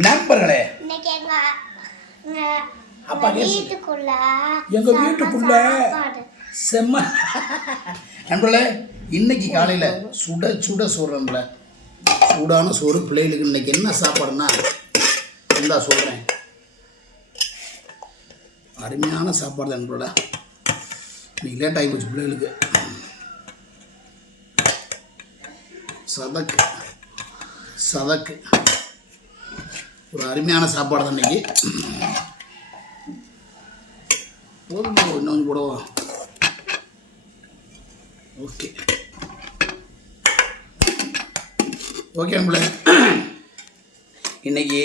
நண்பர்களே அப்பா வீட்டுக்குள்ள எங்க வீட்டுக்குள்ள செம்ம நண்பர்களே இன்னைக்கு காலையில் சுட சுட சோறுல சூடான சோறு பிள்ளைகளுக்கு இன்னைக்கு என்ன சாப்பாடுன்னா இருந்தா சொல்கிறேன். அருமையான சாப்பாடு நண்பர்களே. இன்னைக்கு லேட் ஆகி போச்சு பிள்ளைகளுக்கு. சதக்கு சதக்கு ஒரு அருமையான சாப்பாடு தான் இன்னைக்கு. போதும் இன்னும் போடுவோம். ஓகே ஓகே நம்மள இன்றைக்கி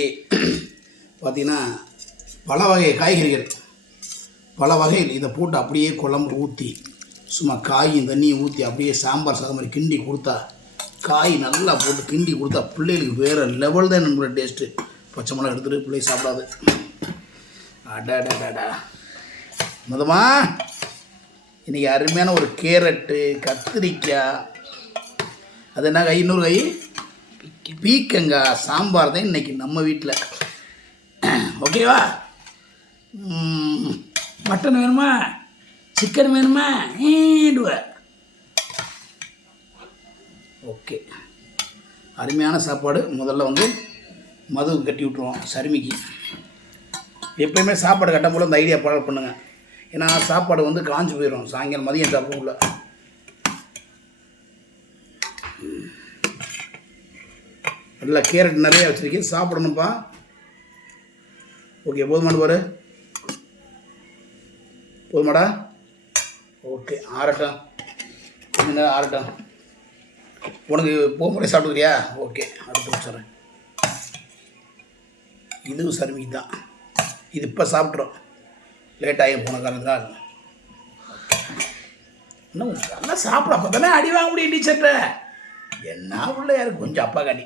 பார்த்திங்கன்னா பல வகை காய்கறிகள் பல வகைகள் இதை போட்டு அப்படியே குழம்பு ஊற்றி சும்மா காயும் தண்ணியும் ஊற்றி அப்படியே சாம்பார் சாதம் மாதிரி கிண்டி கொடுத்தா காய் நல்லா போட்டு கிண்டி கொடுத்தா பிள்ளைகளுக்கு வேறு லெவல் தான் நம்மளோட டேஸ்ட்டு. பச்சை மிளகா எடுத்துகிட்டு பிள்ளை சாப்பிடாது. அடாடாடாடா மொதமா இன்றைக்கி அருமையான ஒரு கேரட்டு கத்திரிக்காய் அது என்ன கை இன்னொரு கை பீக்கங்காய் சாம்பார் தான் இன்றைக்கி நம்ம வீட்டில். ஓகேவா? மட்டன் வேணுமா சிக்கன் வேணுமா ஓகே அருமையான சாப்பாடு. முதல்ல வந்து மதுவுக்கு கட்டி விட்ருவோம் சருமிக்கு. எப்போயுமே சாப்பாடு கட்டும் போல இந்த ஐடியா ஃபாலோ பண்ணுங்க. ஏன்னா சாப்பாடு வந்து காஞ்சி போயிடும் சாயங்காலம் மதியம் சாப்பிடும்ல. நல்லா கேரட் நிறைய வச்சுருக்கேன் சாப்பிடணும்ப்பா. ஓகே போதுமானு பாரு போதுமாடா. ஓகே ஆறட்டும் கொஞ்ச நேரம் ஆறட்டும். உனக்கு போகும்போதே சாப்பிட்டுக்கிறியா? ஓகே அடுத்து வச்சுறேன். இதுவும் சருமிக்கு தான். இது இப்போ சாப்பிட்றோம் லேட் ஆகி போன காலத்தினால். இன்னும் நல்லா சாப்பிட அப்போ தானே அடி வாங்க முடியும் டீச்சர்கிட்ட. என்ன உள்ள யாருக்கு கொஞ்சம் அப்பா காட்டி.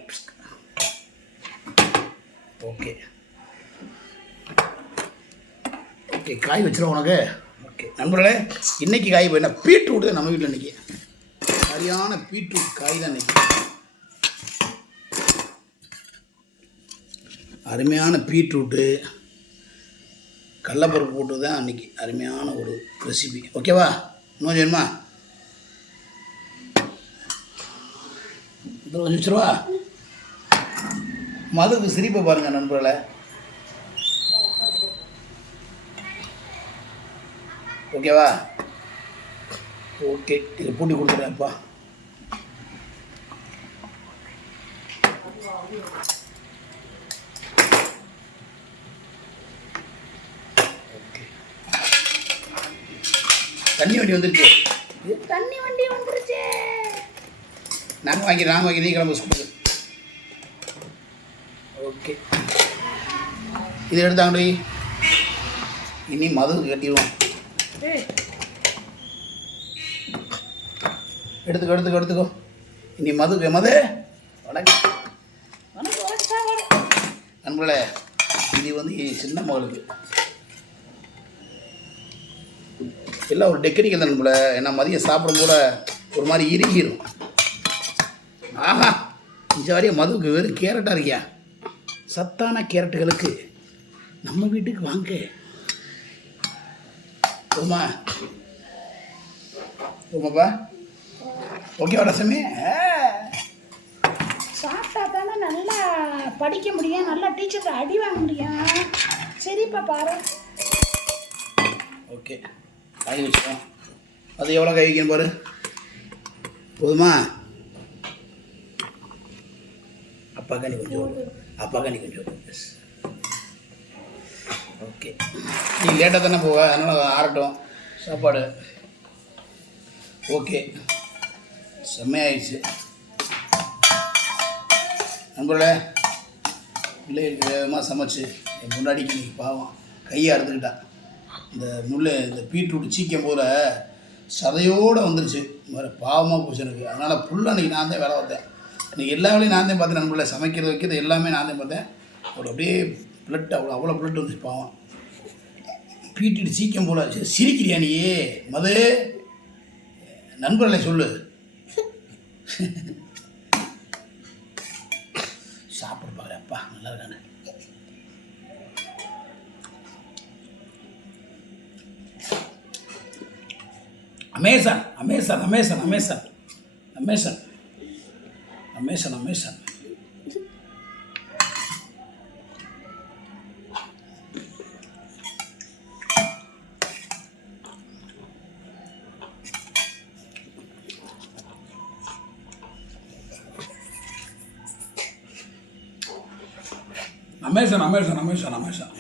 ஓகே ஓகே காய் வச்சிடும் உனக்கு. ஓகே நண்பர்களே இன்றைக்கி காய் போயினா பீட்ரூட் தான் நம்ம வீட்டில் இன்றைக்கி. சரியான பீட்ரூட் காய் தான் இன்றைக்கி. அருமையான பீட்ரூட்டு கடலப்பருப்பு போட்டு தான் அன்றைக்கி அருமையான ஒரு ரெசிபி. ஓகேவா? இன்னும் வேணுமா? இது கொஞ்சம் வச்சுருவா. மதுக்கு சிரிப்பை பாருங்கள் நண்பர்களை. ஓகேவா? ஓகே இது பூட்டி கொடுத்துட்றேன்ப்பா. தண்ணி வண்டி வந்துருச்சு. தண்ணி வண்டி வந்துருச்சு. நாங்கள் வாங்கி நீ கிளம்ப ஸ்கூலுக்கு. ஓகே இது எடுத்தாங்க இனி மதுவுக்கு கட்டிடுவோம். எடுத்துக்கோ இனி மதுக்கு மது வணக்கம் நண்பர்களே. இது வந்து சின்ன மகளுக்கு எல்லாம் ஒரு டெக்னிக்கல் தான் போல. ஏன்னா மதியம் சாப்பிடும் போல ஒரு மாதிரி இறுகிடும். ஆஹா இந்த வாரியம் மதுவுக்கு வெறும் கேரட்டாக இருக்கியா? சத்தான கேரட்டுகளுக்கு நம்ம வீட்டுக்கு வாங்க. ஓமா ஓமாப்பா ஓகேவா ரசமே? சாப்பிட்டா தானே நல்லா படிக்க முடியும், நல்லா டீச்சர்கிட்ட அடி வாங்க முடியும். சரிப்பா பாரு. ஓகே காய் வச்சுக்கோம். அது எவ்வளோ காய் வைக்கணும் பாரு. போதுமா? அப்பாக்கா நீ கொஞ்சம் ஓகே நீ லேட்டாக தானே போவ அதனால் ஆறட்டும் சாப்பாடு. ஓகே செம்மையாயிடுச்சு நண்பர்களே. பிள்ளைகளுக்கு வேகமாக சமைச்சு என் முன்னாடிக்கு இன்றைக்கி பாவம் கையை அறுத்துக்கிட்டா. இந்த பீட்ரூட் சீக்கும் போல் சதையோடு வந்துருச்சு. வேறு பாவமாக போச்சு எனக்கு. அதனால் ஃபுல்லாக அன்றைக்கி நான் தான் வேலை பார்த்தேன். இன்றைக்கி எல்லா வேலையும் நான் தான் பார்த்தேன் நண்பர்களே. சமைக்கிறது வைக்கிறது எல்லாமே நான் தான் பார்த்தேன். ஒரு அப்படியே பிளட் அவ்வளோ பிளட் வந்துச்சு பாவம். பீட்டிட்டு சீக்கம் போல சிரிக்கிறியா நீ மது? நண்பர்களை சொல்லு. சாப்பிட பாரு. அப்பா நல்லா இருக்கானே. Amazon Amazon Amazon Amazon Amazon Amazon Amazon Amazon Amazon Amazon Amazon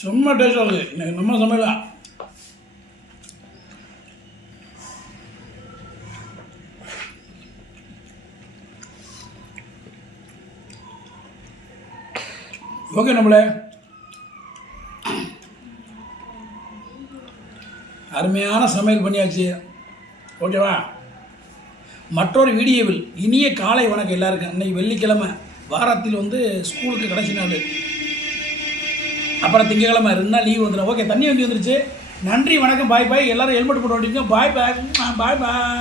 செம்ம டேஸ்டாக இருக்குது இன்னைக்கு நம்ம சமையலா. ஓகே நம்மளே, அருமையான சமையல் பண்ணியாச்சு. ஓகேவா? மற்றொரு வீடியோவில் இனிய காலை வணக்கம் எல்லாருக்கும். இன்னைக்கு வெள்ளிக்கிழமை, வாரத்தில் வந்து ஸ்கூலுக்கு கடைசி நாள். அப்புறம் திங்கக்கிழமை 2 நாள் லீவ் வந்துடும். ஓகே, தண்ணி வண்டி வந்துருச்சு. நன்றி, வணக்கம், பாய் பாய். எல்லோரும் ஹெல்மெட் போட்டு ஓட்டிங்க. பாய் பாய் பாய் பாய்.